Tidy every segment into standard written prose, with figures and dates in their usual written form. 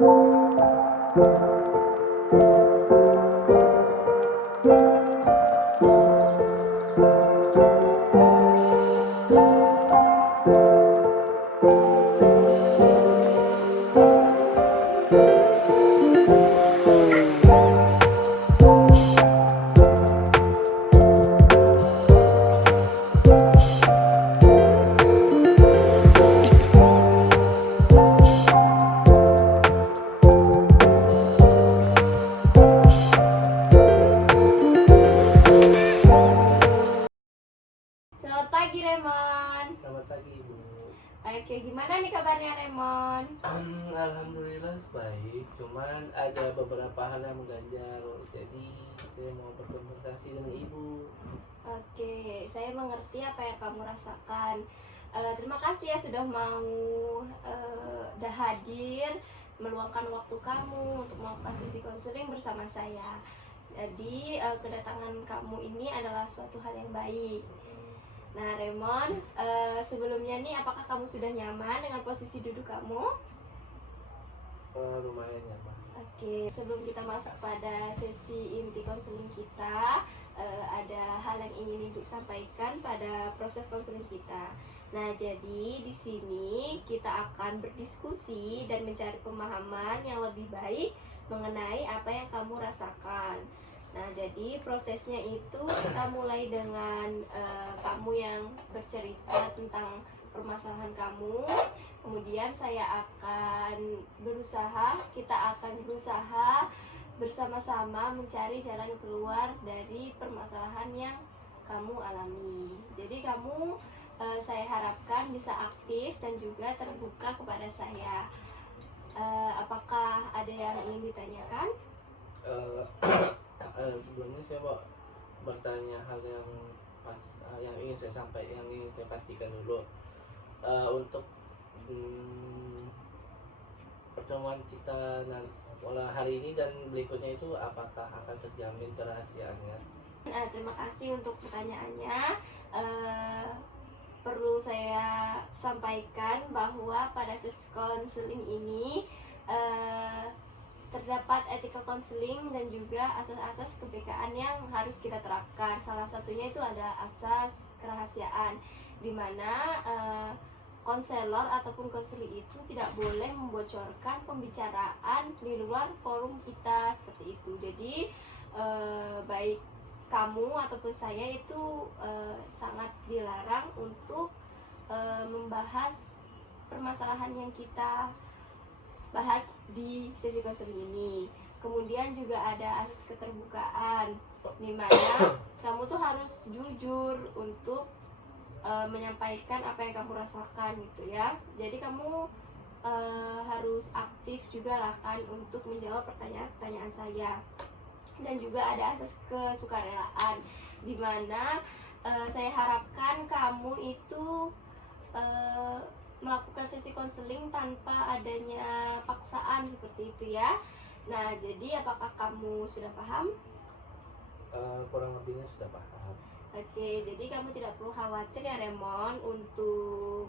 Selamat pagi Remon. Selamat pagi Ibu. Oke, gimana nih kabarnya Remon? Alhamdulillah baik, cuman ada beberapa hal yang mengganjal. Jadi saya mau berkonsultasi dengan Ibu. Oke, saya mengerti apa yang kamu rasakan. Terima kasih ya sudah mau hadir, meluangkan waktu kamu untuk melakukan sesi konseling bersama saya. Jadi kedatangan kamu ini adalah suatu hal yang baik. Nah Remon, sebelumnya nih apakah kamu sudah nyaman dengan posisi duduk kamu? Lumayan ya Pak. Oke, sebelum kita masuk pada sesi inti konseling kita, ada hal yang ingin Ibu sampaikan pada proses konseling kita. Nah, jadi di sini kita akan berdiskusi dan mencari pemahaman yang lebih baik mengenai apa yang kamu rasakan. Nah, jadi prosesnya itu kita mulai dengan kamu yang bercerita tentang permasalahan kamu. Kemudian kita akan berusaha bersama-sama mencari jalan keluar dari permasalahan yang kamu alami. Jadi kamu saya harapkan bisa aktif dan juga terbuka kepada saya. Apakah ada yang ingin ditanyakan? Sebelumnya saya mau bertanya hal yang yang ingin saya pastikan dulu. Untuk pertemuan kita hari ini dan berikutnya itu apakah akan terjamin kerahasiaannya? Terima kasih untuk pertanyaannya. Perlu saya sampaikan bahwa pada sesi konseling ini terdapat etika konseling dan juga asas-asas kepekaan yang harus kita terapkan. Salah satunya itu ada asas kerahasiaan, di mana konselor ataupun konseling itu tidak boleh membocorkan pembicaraan di luar forum kita seperti itu. Jadi baik kamu ataupun saya itu sangat dilarang untuk membahas permasalahan yang kita bahas di sesi konseling ini. Kemudian juga ada asas keterbukaan, di mana kamu tuh harus jujur untuk menyampaikan apa yang kamu rasakan gitu ya. Jadi kamu harus aktif juga lah kan untuk menjawab pertanyaan-pertanyaan saya. Dan juga ada asas kesukarelaan, di mana saya harapkan kamu itu melakukan sesi konseling tanpa adanya paksaan seperti itu ya. Nah, jadi apakah kamu sudah paham? Kurang lebihnya sudah paham. Oke, jadi kamu tidak perlu khawatir ya Remon untuk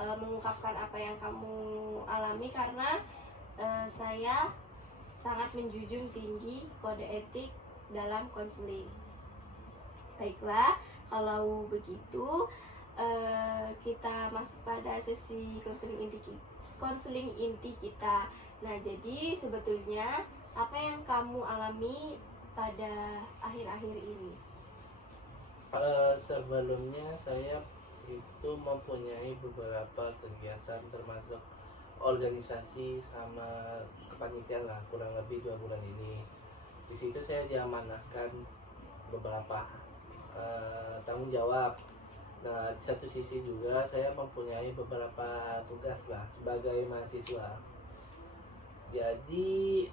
mengungkapkan apa yang kamu alami, karena saya sangat menjunjung tinggi kode etik dalam konseling. Baiklah, kalau begitu kita masuk pada sesi konseling inti kita. Nah, jadi sebetulnya apa yang kamu alami pada akhir-akhir ini? Sebelumnya saya itu mempunyai beberapa kegiatan termasuk organisasi sama kepanitiaan lah, kurang lebih 2 bulan ini. Di situ saya diamanahkan beberapa tanggung jawab. Nah, di satu sisi juga saya mempunyai beberapa tugas lah sebagai mahasiswa. Jadi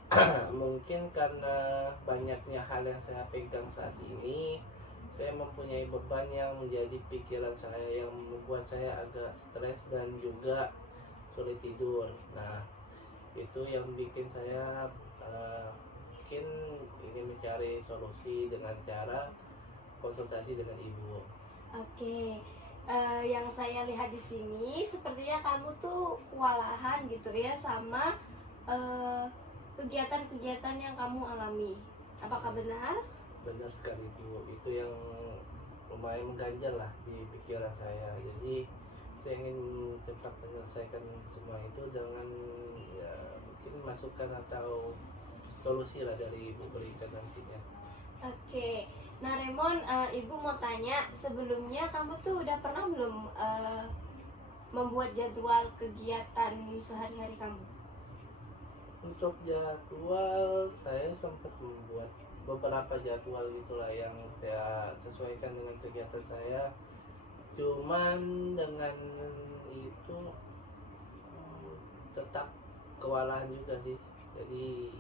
mungkin karena banyaknya hal yang saya pegang saat ini, saya mempunyai beban yang menjadi pikiran saya, yang membuat saya agak stres dan juga sulit tidur. Nah, itu yang bikin saya mungkin ingin mencari solusi dengan cara konsultasi dengan ibu. Oke, yang saya lihat di sini sepertinya kamu tuh kewalahan gitu ya sama eh, kegiatan-kegiatan yang kamu alami. Apakah benar? Benar sekali Bu, itu yang lumayan mengganjal lah di pikiran saya. Jadi saya ingin cepat menyelesaikan semua itu dengan ya mungkin masukan atau solusi lah dari Ibu berikan nantinya. Oke. Nah, Remon, Ibu mau tanya, sebelumnya kamu tuh udah pernah belum membuat jadwal kegiatan sehari-hari kamu? Untuk jadwal saya sempat membuat beberapa jadwal gitulah yang saya sesuaikan dengan kegiatan saya. Cuman dengan itu tetap kewalahan juga sih. Jadi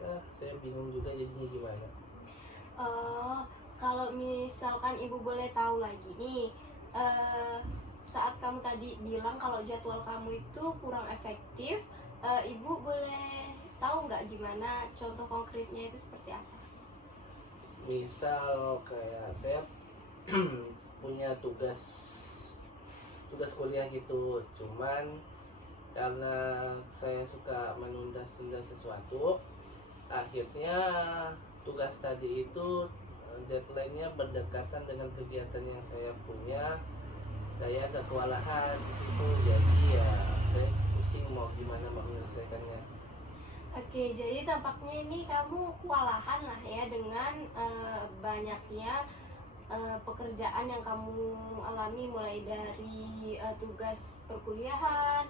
ya saya bingung juga jadinya gimana. Kalau misalkan Ibu boleh tahu lagi nih, saat kamu tadi bilang kalau jadwal kamu itu kurang efektif, Ibu boleh tahu nggak gimana contoh konkretnya itu seperti apa? Misal kayak saya punya tugas kuliah gitu, cuman karena saya suka menunda-tunda sesuatu, akhirnya tugas tadi itu deadline-nya berdekatan dengan kegiatan yang saya punya. Saya agak kewalahan di situ, jadi ya saya pusing mau gimana mau menyelesaikannya. Oke, jadi tampaknya ini kamu kewalahan lah ya dengan banyaknya pekerjaan yang kamu alami, mulai dari tugas perkuliahan,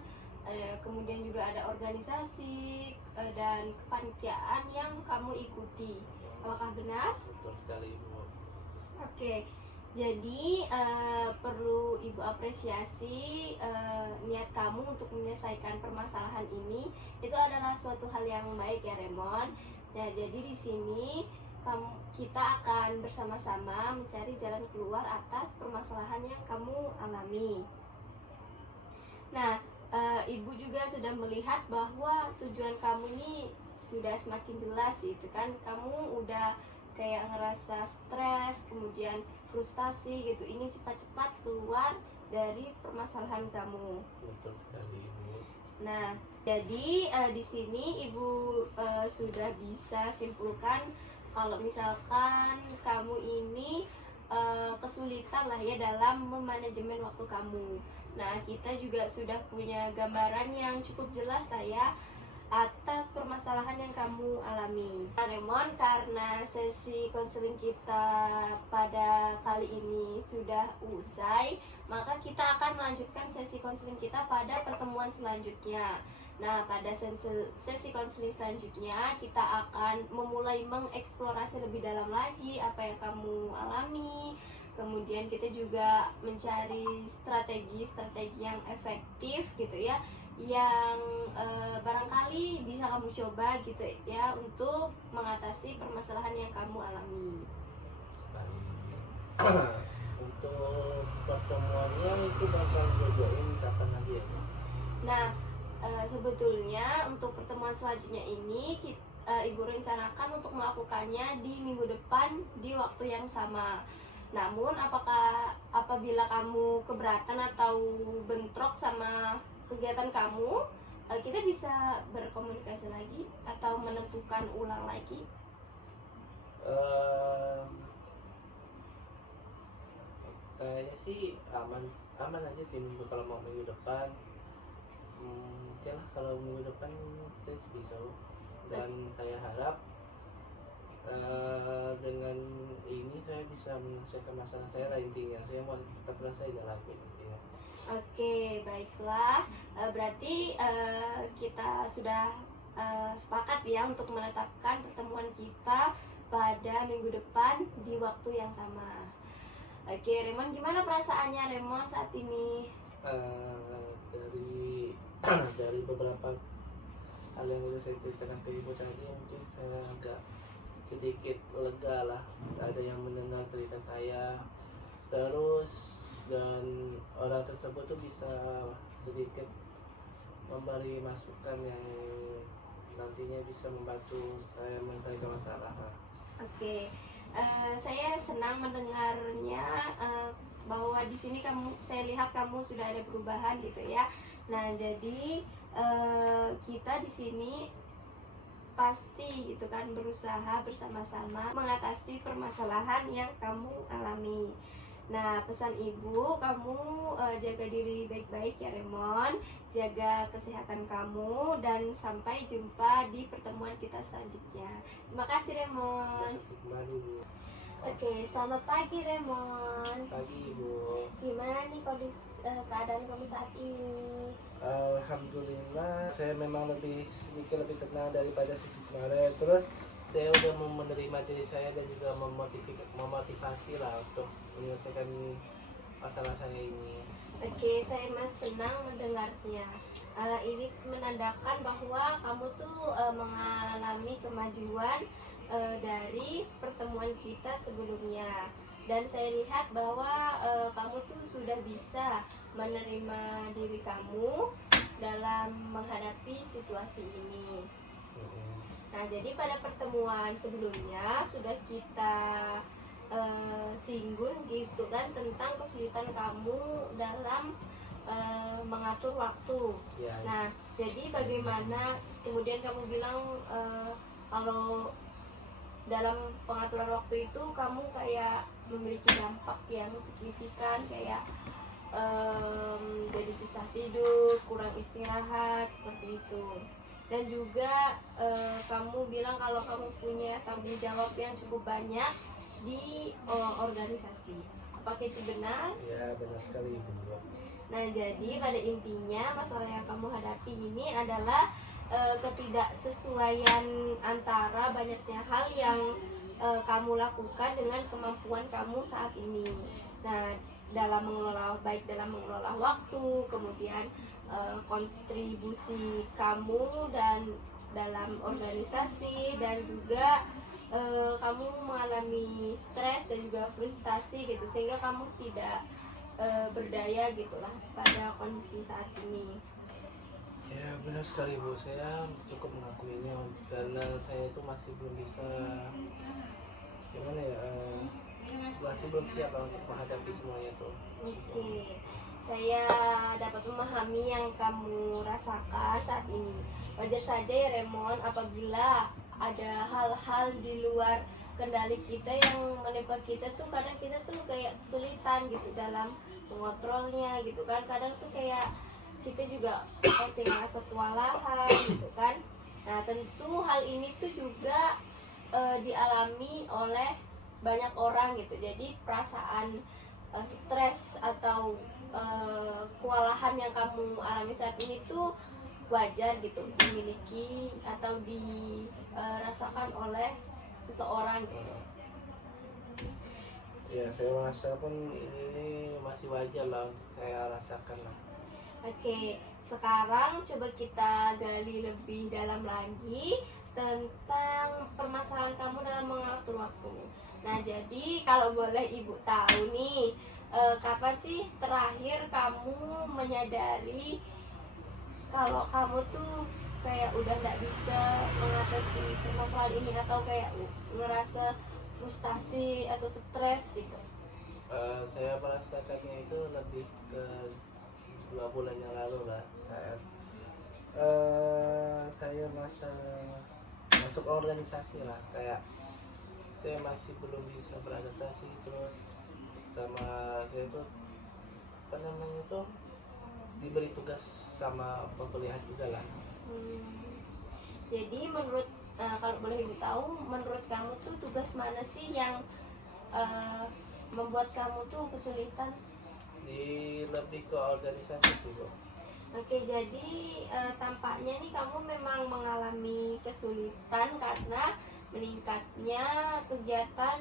kemudian juga ada organisasi dan kepanitiaan yang kamu ikuti. Apakah benar? Betul sekali Bu. Oke, jadi perlu Ibu apresiasi niat kamu untuk menyelesaikan permasalahan ini. Itu adalah suatu hal yang baik ya, Remon. Nah, jadi di sini kita akan bersama-sama mencari jalan keluar atas permasalahan yang kamu alami. Nah, Ibu juga sudah melihat bahwa tujuan kamu ini sudah semakin jelas gitu kan. Kamu udah kayak ngerasa stres, kemudian frustasi gitu, ingin cepat-cepat keluar dari permasalahan kamu. Betul sekali Bu. Nah, jadi di sini Ibu sudah bisa simpulkan kalau misalkan kamu ini kesulitan lah ya dalam memanajemen waktu kamu. Nah, kita juga sudah punya gambaran yang cukup jelas lah ya atas permasalahan yang kamu alami. Nah, Remon, karena sesi konseling kita pada kali ini sudah usai, maka kita akan melanjutkan sesi konseling kita pada pertemuan selanjutnya. Nah, pada sesi konseling selanjutnya kita akan memulai mengeksplorasi lebih dalam lagi apa yang kamu alami. Kemudian kita juga mencari strategi-strategi yang efektif gitu ya, yang barangkali bisa kamu coba gitu ya untuk mengatasi permasalahan yang kamu alami. Baik. Untuk pertemuannya itu bakal diadain kapan lagi ya Bu? Nah, sebetulnya untuk pertemuan selanjutnya ini Ibu rencanakan untuk melakukannya di minggu depan di waktu yang sama. Namun apabila kamu keberatan atau bentrok sama kegiatan kamu, kita bisa berkomunikasi lagi atau menentukan ulang lagi. Kayaknya sih aman aja sih minggu, kalau mau minggu depan. Oke lah, kalau minggu depan saya bisa loh. Dan saya harap dengan ini saya bisa menyelesaikan masalah saya lah. Intinya saya mau cepat selesai dalam intinya. Oke, baiklah. Berarti kita sudah sepakat ya untuk menetapkan pertemuan kita pada minggu depan di waktu yang sama. Oke, Remon, gimana perasaannya Remon saat ini? Dari beberapa hal yang udah saya ceritakan ke Ibu tadi, mungkin saya agak sedikit lega lah, ada yang mendengar cerita saya, terus dan orang tersebut tuh bisa sedikit memberi masukan yang nantinya bisa membantu saya menyelesaikan masalah. Oke, saya senang mendengarnya bahwa di sini saya lihat kamu sudah ada perubahan gitu ya. Nah, jadi kita di sini pasti gitu kan berusaha bersama-sama mengatasi permasalahan yang kamu alami. Nah, pesan ibu, kamu jaga diri baik-baik ya Remon, jaga kesehatan kamu, dan sampai jumpa di pertemuan kita selanjutnya. Terima kasih Remon. Kembali Bu. Oke, selamat pagi Remon. Pagi Bu. Gimana nih kondisi keadaan kamu saat ini? Alhamdulillah, saya memang sedikit lebih tenang daripada sisi kemarin. Terus saya udah menerima diri saya dan juga memotivasi lah untuk menyelesaikan masalah saya ini. Oke, saya mas senang mendengarnya. Ini menandakan bahwa kamu tuh mengalami kemajuan dari pertemuan kita sebelumnya. Dan saya lihat bahwa kamu tuh sudah bisa menerima diri kamu dalam menghadapi situasi ini. Nah, jadi pada pertemuan sebelumnya sudah kita singgung gitu kan tentang kesulitan kamu dalam mengatur waktu. Ya. Nah, jadi bagaimana kemudian kamu bilang kalau dalam pengaturan waktu itu kamu kayak memiliki dampak yang signifikan, kayak jadi susah tidur, kurang istirahat seperti itu. Dan juga kamu bilang kalau kamu punya tanggung jawab yang cukup banyak di organisasi. Apakah itu benar? Ya, benar sekali Ibu. Nah, jadi pada intinya masalah yang kamu hadapi ini adalah ketidaksesuaian antara banyaknya hal yang kamu lakukan dengan kemampuan kamu saat ini. Nah, dalam mengelola waktu, kemudian kontribusi kamu dan dalam organisasi, dan juga kamu mengalami stres dan juga frustasi gitu, sehingga kamu tidak berdaya gitulah pada kondisi saat ini. Ya, benar sekali Bu, saya cukup mengakuinya karena saya itu masih belum bisa masih belum siap lah untuk menghadapi semuanya tuh. Oke, saya dapat memahami yang kamu rasakan saat ini. Wajar saja ya Remon apabila ada hal-hal di luar kendali kita yang menimpa kita tuh, kadang kita tuh kayak kesulitan gitu dalam mengontrolnya gitu kan. Kadang tuh kayak kita juga pasti merasa kewalahan gitu kan. Nah, tentu hal ini tuh juga dialami oleh banyak orang gitu. Jadi perasaan stres atau kewalahan yang kamu alami saat ini tuh wajar gitu dimiliki atau dirasakan oleh seseorang gitu. Ya, saya merasa pun ini masih wajar lah untuk saya rasakan lah. Oke, sekarang coba kita gali lebih dalam lagi tentang permasalahan kamu dalam mengatur waktu. Nah, jadi kalau boleh Ibu tahu nih, kapan sih terakhir kamu menyadari kalau kamu tuh kayak udah nggak bisa mengatasi permasalahan ini, atau kayak ngerasa frustasi atau stres gitu? Saya merasakannya itu lebih ke 2 bulan yang lalu lah, saat saya masuk organisasi lah, kayak saya masih belum bisa beradaptasi. Terus sama saya tuh diberi tugas sama pembelian juga lah. Jadi menurut kalau boleh Ibu tahu, menurut kamu tuh tugas mana sih yang membuat kamu tuh kesulitan? Lebih ke organisasi sih Bu. Oke, jadi tampaknya nih kamu memang mengalami kesulitan karena meningkatnya kegiatan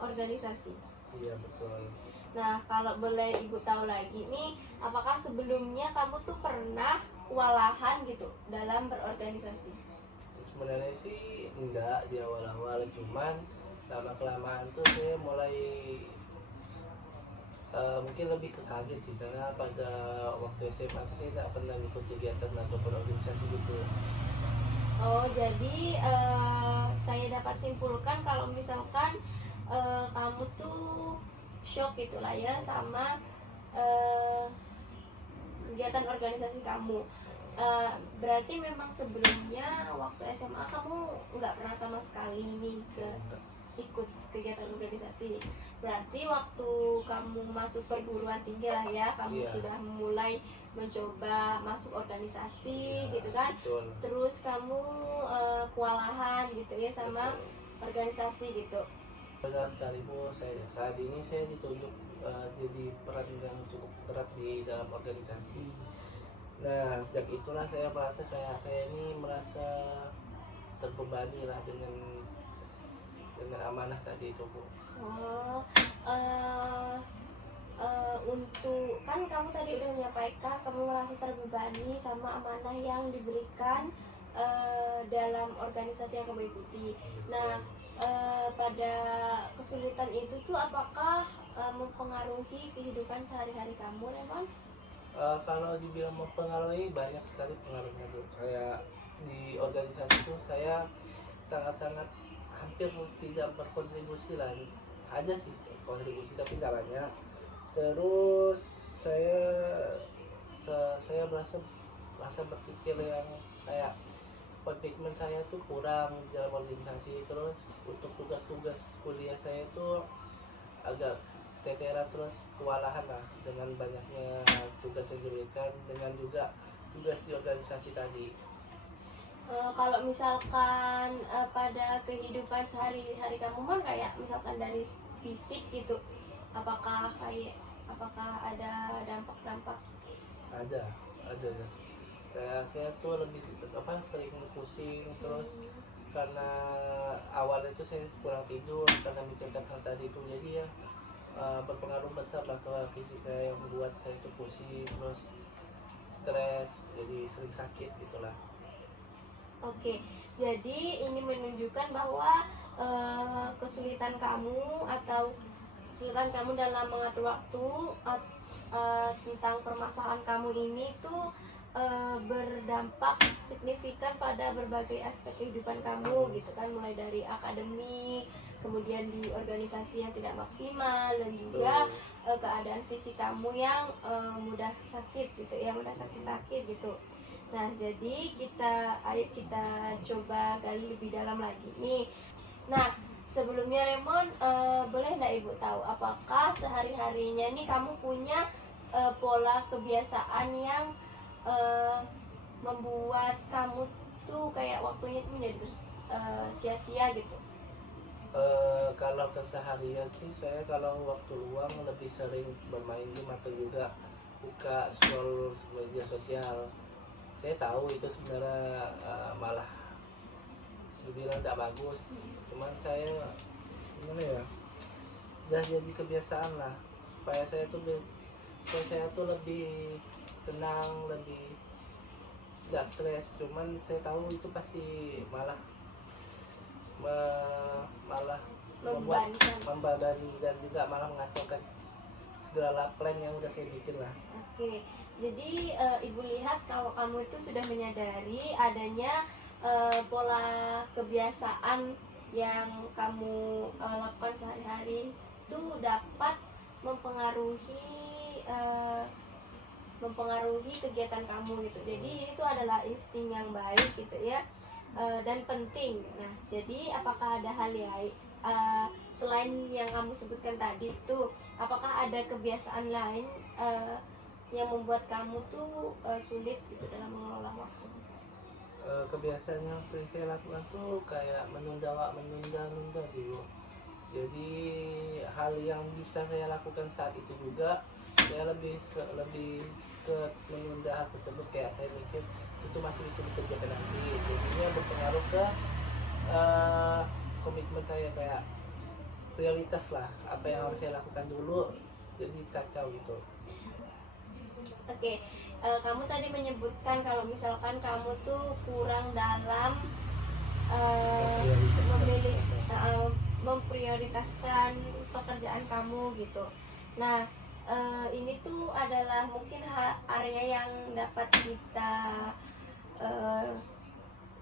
organisasi. Iya betul. Nah, kalau boleh Ibu tahu lagi nih, apakah sebelumnya kamu tuh pernah kewalahan gitu dalam berorganisasi? Sebenarnya sih enggak di awal-awal, cuman lama kelamaan tuh saya mulai mungkin lebih ke kaget sih, karena pada waktu SMA tuh saya tidak pernah ikut kegiatan ataupun organisasi gitu. Oh, jadi saya dapat simpulkan kalau misalkan kamu tuh shock gitulah ya sama kegiatan organisasi kamu. Berarti memang sebelumnya waktu SMA kamu nggak pernah sama sekali nih ikut kegiatan organisasi. Berarti waktu kamu masuk perguruan tinggi lah ya, kamu Iya. sudah mulai mencoba masuk organisasi Ya, gitu kan. betul. Terus kamu kewalahan gitu ya sama Betul. organisasi gitu. Benar sekali Bu, saat ini saya ditunjuk jadi peran yang cukup berat di dalam organisasi. Nah, sejak itulah saya merasa kayak saya ini merasa terbebani lah dengan amanah tadi itu Bu. Oh, untuk kan kamu tadi udah menyampaikan kamu merasa terbebani sama amanah yang diberikan dalam organisasi yang kamu ikuti. Nah, pada kesulitan itu tuh apakah mempengaruhi kehidupan sehari-hari kamu, Remon? Kalau dibilang mempengaruhi, banyak sekali pengaruhnya Bu. Kayak di organisasi itu saya sangat-sangat hampir tidak berkontribusi lah. Ada sih kontribusi tapi nggak banyak. Terus saya merasa berpikir yang kayak komitmen saya tuh kurang di dalam organisasi. Terus untuk tugas-tugas kuliah saya tuh agak teteran, terus kewalahan lah dengan banyaknya tugas yang diberikan, dengan juga tugas di organisasi tadi. Kalau misalkan pada kehidupan sehari-hari kamu kan kayak misalkan dari fisik gitu, apakah ada dampak-dampak? Ada kayak saya tuh lebih sering pusing, terus karena awalnya itu saya kurang tidur karena mikirkan hal tadi itu, jadi ya berpengaruh besar lah ke fisik saya, yang membuat saya tuh pusing, terus stres, jadi sering sakit gitulah. Oke, jadi ini menunjukkan bahwa kesulitan kamu dalam mengatur waktu tentang permasalahan kamu ini tuh berdampak signifikan pada berbagai aspek kehidupan kamu gitu kan, mulai dari akademik, kemudian di organisasi yang tidak maksimal, dan juga keadaan fisik kamu yang mudah sakit gitu ya, mudah sakit-sakit gitu. Nah, jadi ayo kita coba gali lebih dalam lagi nih. Nah, sebelumnya Remon, boleh nggak Ibu tahu apakah sehari-harinya nih kamu punya pola kebiasaan yang membuat kamu tuh kayak waktunya tuh menjadi sia-sia gitu? Kalau keseharian sih saya kalau waktu luang lebih sering bermain game atau juga buka scroll media sosial. Saya tahu itu sebenarnya malah dibilang tidak bagus, cuman saya gimana ya, udah jadi kebiasaan lah supaya saya tuh lebih tenang, lebih nggak stres. Cuman saya tahu itu pasti malah membuat membebani dan juga malah mengacaukan segala plan yang udah saya bikin lah. Oke, jadi Ibu lihat kalau kamu itu sudah menyadari adanya pola kebiasaan yang kamu lakukan sehari-hari itu dapat mempengaruhi kegiatan kamu gitu. Jadi ini tuh adalah insting yang baik gitu ya, dan penting. Nah, jadi apakah ada hal lain selain yang kamu sebutkan tadi itu, apakah ada kebiasaan lain yang membuat kamu tuh sulit gitu dalam mengelola waktu? Kebiasaan yang sering saya lakukan tuh kayak menunda sih Bu. Jadi hal yang bisa saya lakukan saat itu juga saya lebih ke menunda hal tersebut, kayak saya mikir itu masih bisa dikerjakan nanti, jadinya berpengaruh ke komitmen saya, kayak prioritas lah apa yang harus saya lakukan dulu, jadi kacau gitu. Oke, kamu tadi menyebutkan kalau misalkan kamu tuh kurang dalam memprioritaskan pekerjaan kamu gitu. Nah, ini tuh adalah mungkin area yang dapat kita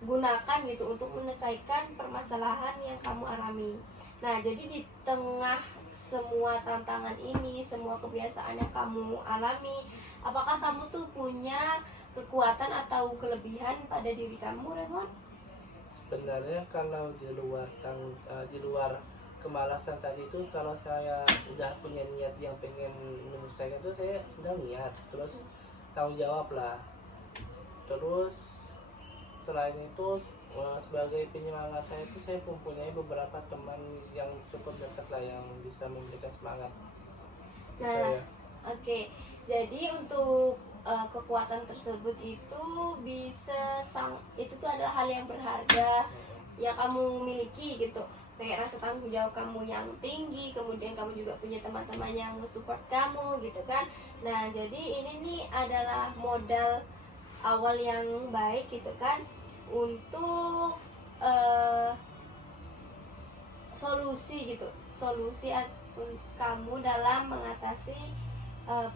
gunakan gitu untuk menyelesaikan permasalahan yang kamu alami. Nah, jadi di tengah semua tantangan ini, semua kebiasaan yang kamu alami, apakah kamu tuh punya kekuatan atau kelebihan pada diri kamu, Remon? Sebenarnya kalau di luar kemalasan tadi itu, kalau saya udah punya niat yang pengen menyelesaikan itu, saya sudah niat, terus tanggung jawab lah. Terus selain itu sebagai penyemangat saya itu, saya mempunyai beberapa teman yang cukup dekat lah, yang bisa memberikan semangat. Nah, oke. Jadi untuk kekuatan tersebut itu itu tuh adalah hal yang berharga yang kamu miliki gitu. Kayak rasa tanggung jawab kamu yang tinggi, kemudian kamu juga punya teman-teman yang support kamu gitu kan. Nah, jadi ini nih adalah modal awal yang baik gitu kan untuk solusi kamu dalam mengatasi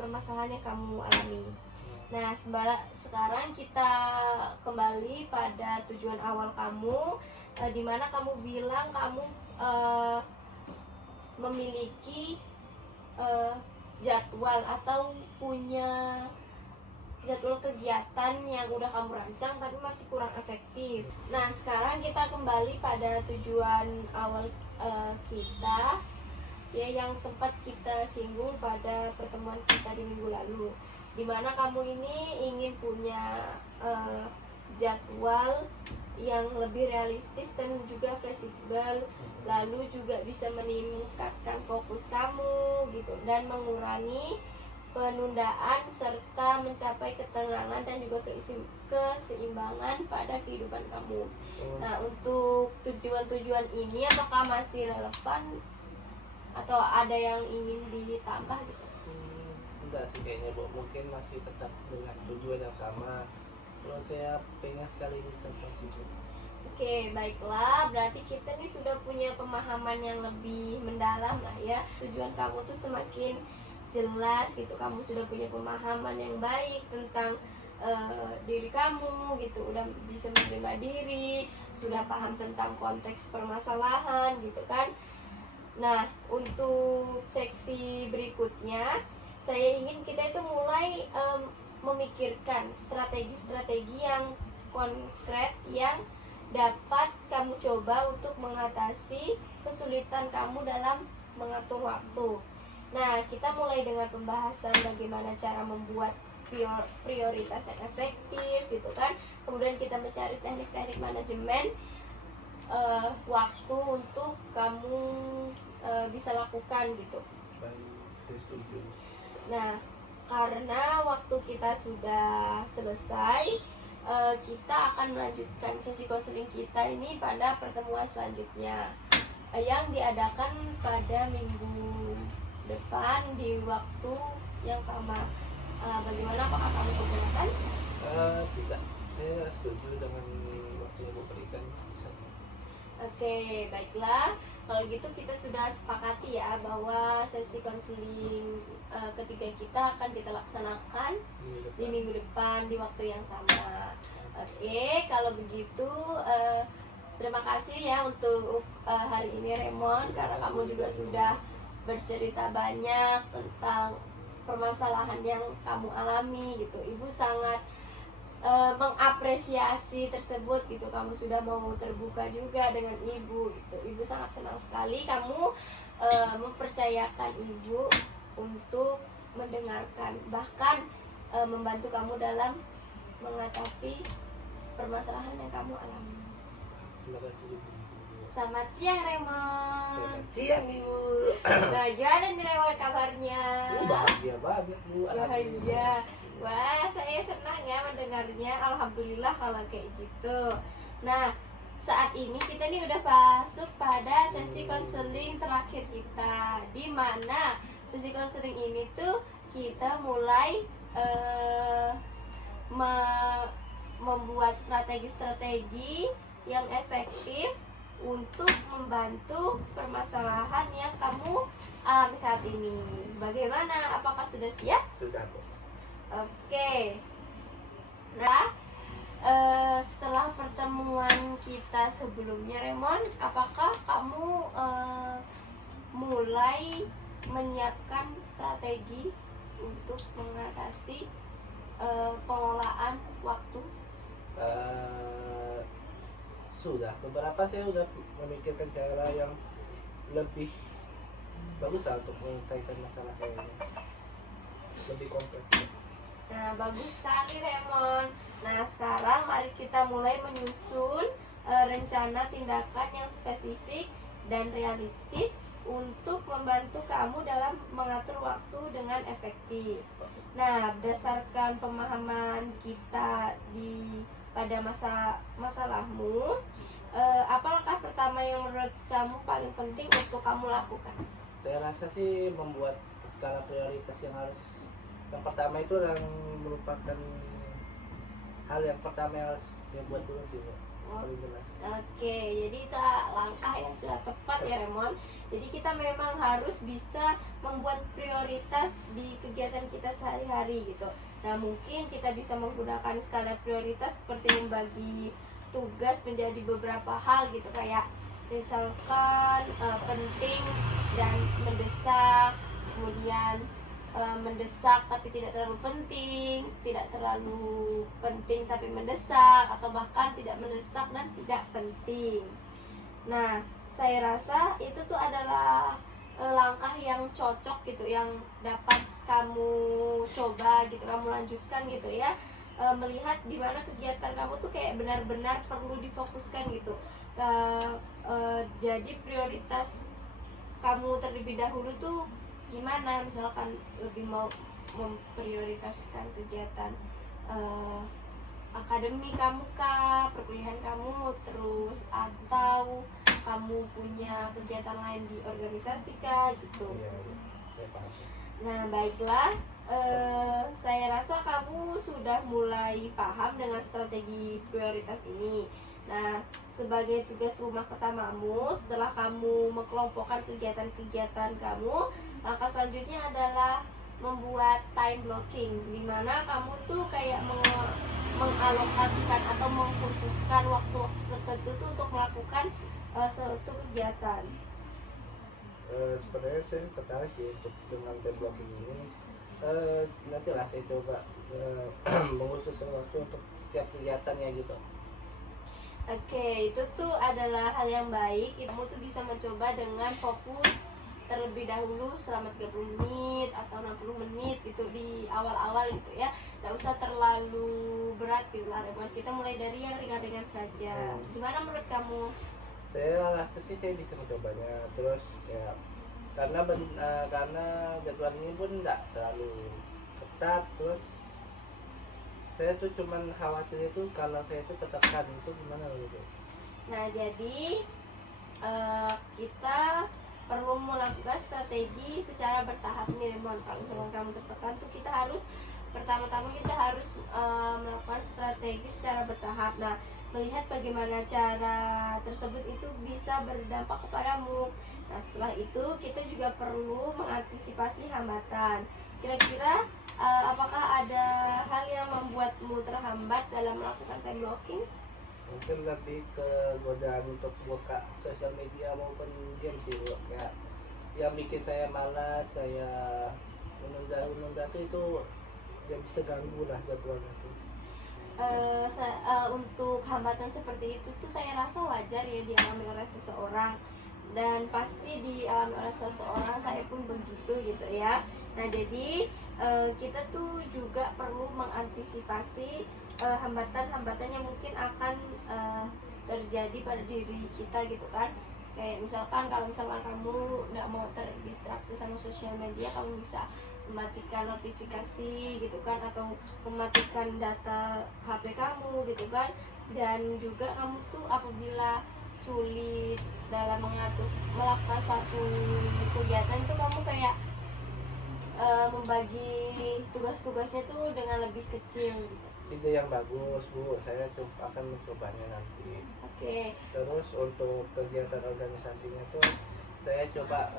permasalahan yang kamu alami. Nah, sekarang kita kembali pada tujuan awal kamu, di mana kamu bilang kamu memiliki jadwal atau punya jadwal kegiatan yang udah kamu rancang tapi masih kurang efektif. Nah, sekarang kita kembali pada tujuan awal kita, ya, yang sempat kita singgung pada pertemuan kita di minggu lalu, dimana kamu ini ingin punya jadwal yang lebih realistis dan juga fleksibel, lalu juga bisa meningkatkan fokus kamu gitu, dan mengurangi penundaan serta mencapai ketenangan dan juga keseimbangan pada kehidupan kamu. Nah, untuk tujuan-tujuan ini apakah masih relevan atau ada yang ingin ditambah gitu? Enggak sih kayaknya, Bu. Mungkin masih tetap dengan tujuan yang sama. Kalau saya pengen sekali disertasi, Bu. Oke, baiklah. Berarti kita nih sudah punya pemahaman yang lebih mendalam lah ya. Tujuan kamu tuh semakin jelas gitu. Kamu sudah punya pemahaman yang baik tentang diri kamu gitu. Udah bisa menerima diri, sudah paham tentang konteks permasalahan gitu kan. Nah, untuk seksi berikutnya, saya ingin kita itu mulai memikirkan strategi-strategi yang konkret yang dapat kamu coba untuk mengatasi kesulitan kamu dalam mengatur waktu. Nah, kita mulai dengan pembahasan bagaimana cara membuat prioritas yang efektif gitu kan. Kemudian kita mencari teknik-teknik manajemen waktu untuk kamu bisa lakukan gitu. Saya setuju. Nah, karena waktu kita sudah selesai, kita akan melanjutkan sesi konseling kita ini pada pertemuan selanjutnya yang diadakan pada minggu depan di waktu yang sama. Bagaimana, apakah kamu keberatan? Tidak, saya setuju dengan waktu yang diberikan. Bisa. Oke, baiklah. Kalau gitu kita sudah sepakati ya bahwa sesi konseling ketiga kita akan kita laksanakan di minggu depan di waktu yang sama. Oke, kalau begitu terima kasih ya untuk hari ini Remon, karena kamu juga sudah bercerita banyak tentang permasalahan yang kamu alami gitu. Ibu sangat mengapresiasi tersebut gitu. Kamu sudah mau terbuka juga dengan ibu gitu. Ibu sangat senang sekali kamu mempercayakan ibu untuk mendengarkan, bahkan membantu kamu dalam mengatasi permasalahan yang kamu alami. Terima kasih, Ibu. Selamat siang Remon. Selamat siang, Ibu. Nah, gimana nih Remon kabarnya? Bahagia banget, Bu. Bahagia. Wah, saya senang ya mendengarnya. Alhamdulillah kalau kayak gitu. Nah, saat ini kita nih udah masuk pada sesi konseling terakhir kita, di mana sesi konseling ini tuh kita mulai membuat strategi-strategi yang efektif untuk membantu permasalahan yang kamu alami saat ini. Bagaimana? Apakah sudah siap? Sudah, Bu. Oke. Nah, setelah pertemuan kita sebelumnya Remon, apakah kamu mulai menyiapkan strategi untuk mengatasi pengelolaan waktu? Sudah beberapa saya udah memikirkan cara yang lebih bagus lah untuk menyelesaikan masalah saya ini, lebih kompleks. Nah, bagus sekali Remon. Nah, sekarang mari kita mulai menyusun rencana tindakan yang spesifik dan realistis untuk membantu kamu dalam mengatur waktu dengan efektif. Nah, berdasarkan pemahaman kita pada masalahmu, apa langkah pertama yang menurut kamu paling penting untuk kamu lakukan? Saya rasa sih membuat skala prioritas yang pertama itu yang merupakan hal yang pertama yang harus dibuat dulu sih, paling jelas. Oke, jadi itu langkah yang sudah tepat ya Remon. Jadi kita memang harus bisa membuat prioritas di kegiatan kita sehari-hari gitu. Nah, mungkin kita bisa menggunakan skala prioritas seperti membagi tugas menjadi beberapa hal gitu, kayak misalkan penting dan mendesak, kemudian mendesak tapi tidak terlalu penting, tidak terlalu penting tapi mendesak, atau bahkan tidak mendesak dan tidak penting. Nah, saya rasa itu tuh adalah langkah yang cocok gitu, yang dapat kamu coba gitu, kamu lanjutkan gitu ya. Melihat di mana kegiatan kamu tuh kayak benar-benar perlu difokuskan gitu. Jadi prioritas kamu terlebih dahulu tuh gimana? Misalkan lebih mau memprioritaskan kegiatan akademi kamu kah, perkuliahan kamu, terus atau kamu punya kegiatan lain di organisasi kah gitu. Saya paham. Nah, baiklah, saya rasa kamu sudah mulai paham dengan strategi prioritas ini. Nah, sebagai tugas rumah pertamamu, setelah kamu mengelompokkan kegiatan-kegiatan kamu, langkah selanjutnya adalah membuat time blocking, di mana kamu tuh kayak mengalokasikan atau mengkhususkan waktu-waktu tertentu tuh untuk melakukan suatu kegiatan. Sebenarnya saya tertarik sih untuk dengan time blocking ini. Nantilah saya coba mengkhususkan waktu untuk setiap kegiatannya gitu. Oke, itu tuh adalah hal yang baik. Kamu tuh bisa mencoba dengan fokus terlebih dahulu selama 30 menit atau 60 menit gitu di awal-awal gitu ya. Nggak usah terlalu berat gitu lah, kita mulai dari yang ringan-ringan saja. Gimana menurut kamu? Saya rasa sih saya bisa mencobanya. Terus ya karena jadwal ini pun nggak terlalu ketat. Terus saya tuh cuman khawatir itu kalau saya itu tertekan, itu gimana gitu. Nah, jadi kita perlu melakukan strategi secara bertahap nih Remon. Kalau misalkan kamu tertekan tuh kita harus pertama-tama melakukan strategi secara bertahap. Nah, melihat bagaimana cara tersebut itu bisa berdampak kepadamu. Nah, setelah itu kita juga perlu mengantisipasi hambatan. Kira-kira apakah ada hal yang membuatmu terhambat dalam melakukan time blocking? Mungkin lebih ke godaan untuk buka sosial media maupun game sih, kayak yang bikin saya malas, saya menunda tuh itu yang bisa ganggu lah jadwalnya tuh. Untuk hambatan seperti itu tuh saya rasa wajar ya dialami oleh seseorang, dan pasti dialami oleh seseorang, saya pun begitu gitu ya. Nah, jadi kita tuh juga perlu mengantisipasi hambatan-hambatan yang mungkin akan terjadi pada diri kita gitu kan. Kayak misalkan kalau misalkan kamu nggak mau terdistraksi sama sosial media, kamu bisa mematikan notifikasi gitu kan, atau mematikan data HP kamu gitu kan. Dan juga kamu tuh apabila sulit dalam melakukan suatu kegiatan itu, kamu kayak membagi tugas-tugasnya tuh dengan lebih kecil gitu. Ide yang bagus Bu, saya akan mencobanya nanti. Oke. Terus untuk kegiatan organisasinya tuh saya coba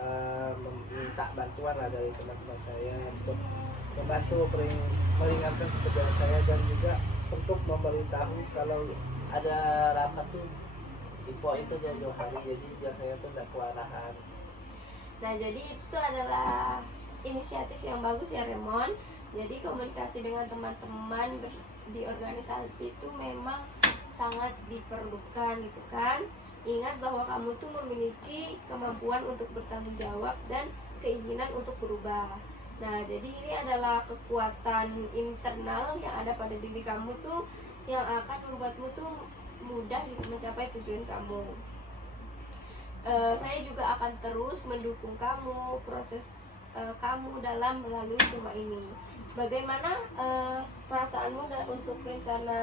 meminta bantuan lah dari teman-teman saya untuk membantu meringankan pekerjaan saya, dan juga untuk memberitahu kalau ada rapat tuh info itu jauh-jauh hari, jadi biar saya tuh nggak kewalahan. Nah, jadi itu adalah inisiatif yang bagus ya Remon. Jadi komunikasi dengan teman-teman di organisasi itu memang sangat diperlukan gitu kan. Ingat bahwa kamu tuh memiliki kemampuan untuk bertanggung jawab dan keinginan untuk berubah. Nah, jadi ini adalah kekuatan internal yang ada pada diri kamu tuh yang akan membuatmu tuh mudah gitu mencapai tujuan kamu. Saya juga akan terus mendukung kamu, proses kamu dalam melalui semua ini. Bagaimana perasaanmu untuk rencana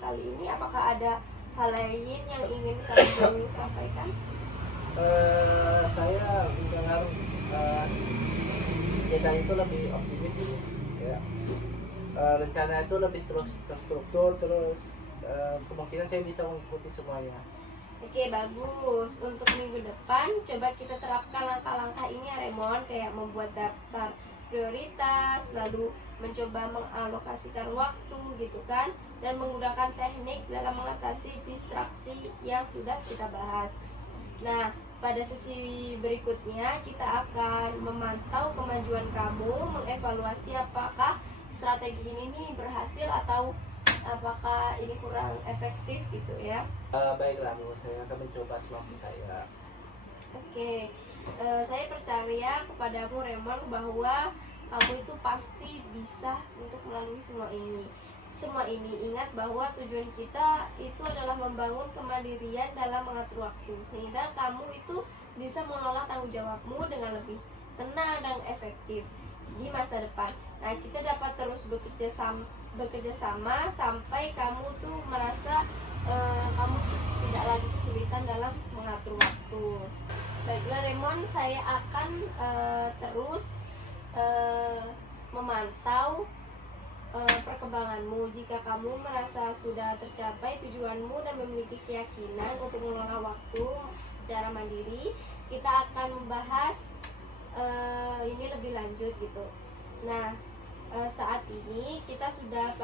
kali ini? Apakah ada hal lain yang ingin kamu sampaikan? Saya mendengar kegiatan itu lebih optimis sih ya. Rencana itu lebih terstruktur, terus kemungkinan saya bisa mengikuti semuanya. Oke, bagus. Untuk minggu depan coba kita terapkan langkah-langkah ini ya Remon, kayak membuat daftar prioritas, lalu mencoba mengalokasikan waktu gitu kan, dan menggunakan teknik dalam mengatasi distraksi yang sudah kita bahas. Nah, pada sesi berikutnya kita akan memantau kemajuan kamu, mengevaluasi apakah strategi ini nih berhasil atau apakah ini kurang efektif gitu ya. Baiklah Bu, saya akan mencoba semampu saya. Oke, saya percaya kepadamu Remon bahwa kamu itu pasti bisa untuk melalui semua ini. Semua ini ingat bahwa tujuan kita itu adalah membangun kemandirian dalam mengatur waktu, sehingga kamu itu bisa mengelola tanggung jawabmu dengan lebih tenang dan efektif di masa depan. Nah, kita dapat terus bekerja sama sampai kamu tuh merasa kamu tuh tidak lagi kesulitan dalam mengatur waktu. Baiklah Remon, saya akan terus memantau perkembanganmu. Jika kamu merasa sudah tercapai tujuanmu dan memiliki keyakinan untuk mengelola waktu secara mandiri, kita akan membahas ini lebih lanjut gitu. Nah, saat ini kita sudah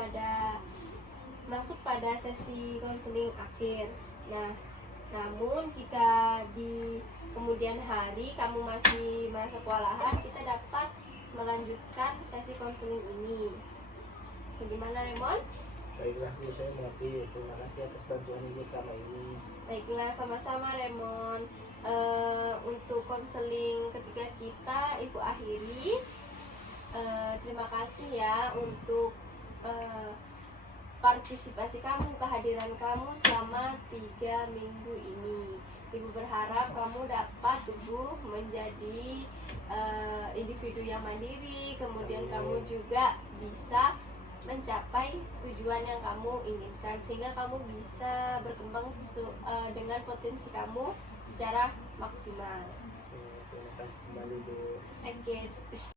masuk pada sesi konseling akhir. Nah, namun jika di kemudian hari kamu masih merasa kewalahan, kita dapat melanjutkan sesi konseling ini. Bagaimana Remon? Baiklah Bu, saya mengerti. Terima kasih atas bantuan Ibu selama ini. Baiklah, sama-sama Remon. Untuk konseling ketiga kita Ibu akhiri. Terima kasih ya untuk partisipasi kamu, kehadiran kamu selama 3 minggu ini. Ibu berharap kamu dapat tumbuh menjadi individu yang mandiri, kemudian kamu juga bisa mencapai tujuan yang kamu inginkan, sehingga kamu bisa berkembang dengan potensi kamu secara maksimal. Terima kasih kembali Bu. Oke.